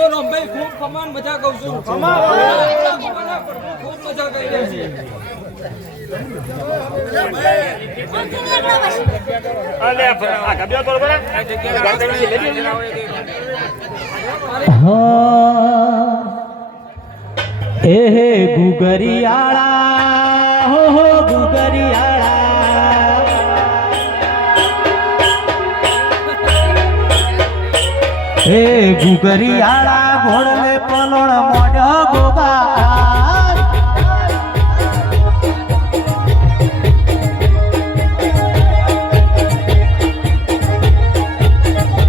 તો રમભાઈ ખૂબ કમાન મજા કહું છું ખૂબ મજા કરી રહ્યા છીએ હે ગુગરિયાળા હો ગુગરિયાળા હે ગુગરિયાળા ઘોડલે પલોણ મોઢ ગોગા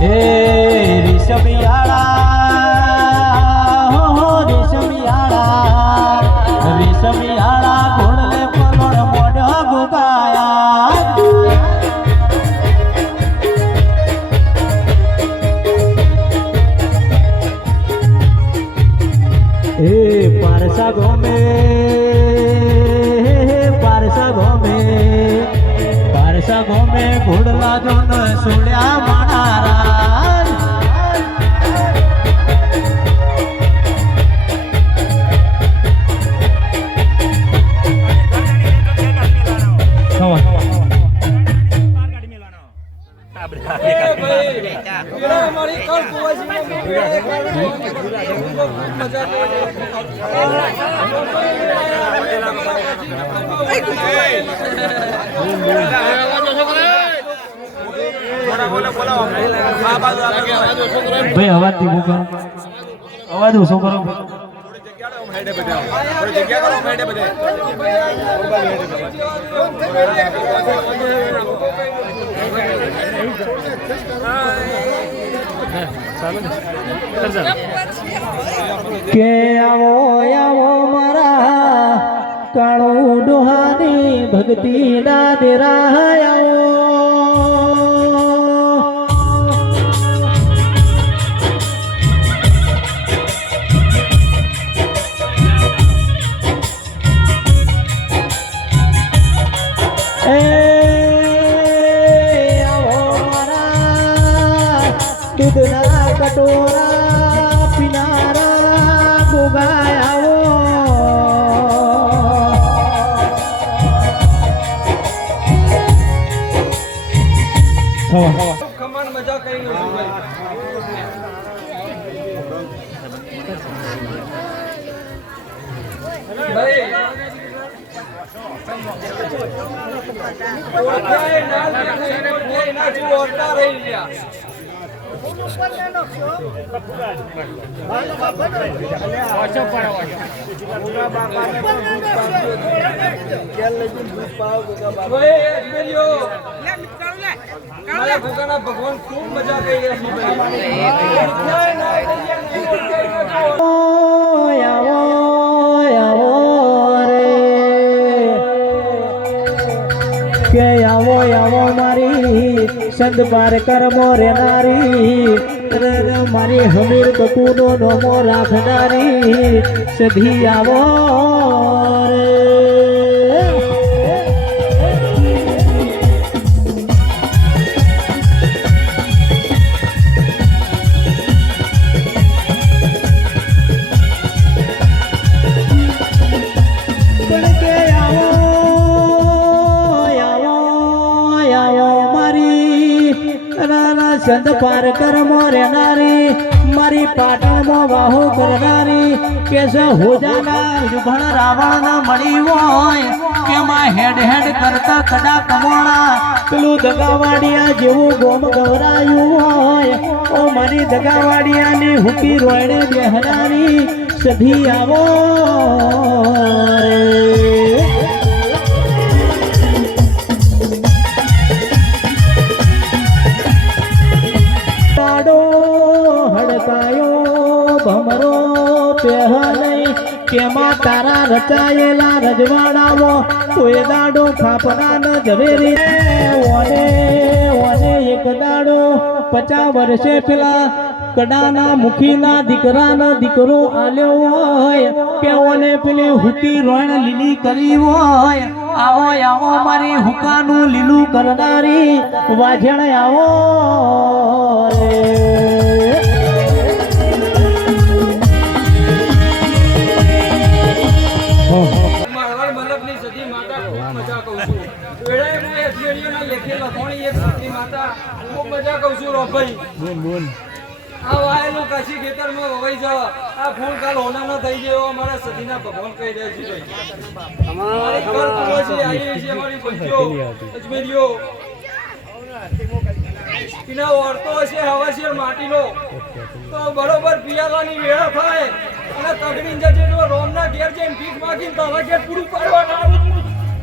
હે રેશમિયાળા હો રેશમિયાળા રેશમિયાળા ઘોડલે પલોણ મોઢ ગોગાયા એ પારસા ગોમે ઘોડલા જોન સોળ્યા માણારા ભાઈ અવાજ થી મૂકો અવાજ ઓછો કરો કે આવો આવો મારા કાળો ડોહાની ભક્તિ ના દેરા આવો દૂધના કટોરા પીનારા ગોગાયાઓ કમાન મજા કરી ભાઈ ભગવાન ખૂબ મજા કરી કે આવો આવો મારી સંત પાર કરમો રેનારી મારી હમીર બકુનો નોમો રાખનારી સધી આવો રે સંત પાર કરમો રેનારી મારી પાટણમાં વાહો કરનારી કેસ હોજાના યુભણ રાવણ મળી હોય કે માં હેડ હેડ કરતા કડા કમોણા પેલું દગાવાડિયા જેવું ગોમ ગવરાયું હોય ઓ મારી દગાવાડિયાની હુકી રોયડે બેહનારી સધી આવો ભમરો પહેલઈ કેમાં તારા રચાયેલા રજવાડાઓ કોઈ દાડો ખાપના ન ઝવેરી ઓને ઓને એક દાડો 50 વર્ષે પેલા કડાના મુખીના દીકરાના દીકરો આલ્યો હોય કે ઓને પેલી હુકી રોણ લીલી કરી હોય આવો આવો મારી હુકાનું લીલું કરનારી વાજણ આવો રે કહું છું રોભાઈ બોલ બોલ આ વાયેલું કાશી ખેતરમાં વવાઈ જા આ ફૂલ કાલ હોના ન થઈ ગયો અમારા સતીના ભગવાન કહી રહ્યા છે ભાઈ અમારી ઘર પૂર્વજી આવી છે અમારી બંધીઓ અજમેરીઓ એના ઓરતો હશે હવાશેર માટીનો તો બરોબર પિયાલાની વેળા થાય અને તગડી જજે જો રોમના ઘેર જઈને ભીખ માગીને તારા ઘેર પૂરું પાડવાના આવું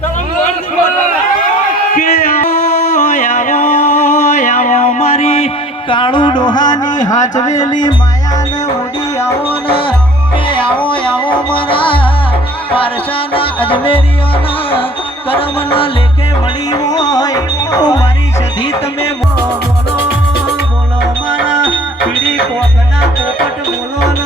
તારા મોરથી મારવાના કે આવો આવો મારી કાળુ ડોહાની હાચવેલી માયાને ઉડી આવો ને કે આવો મારા પારસાના અજમેરીઓના કરમના લેખે મળી હોય ઓ મારી સધી તમે બોલો મારા પીડી કોકના પોપટ બોલો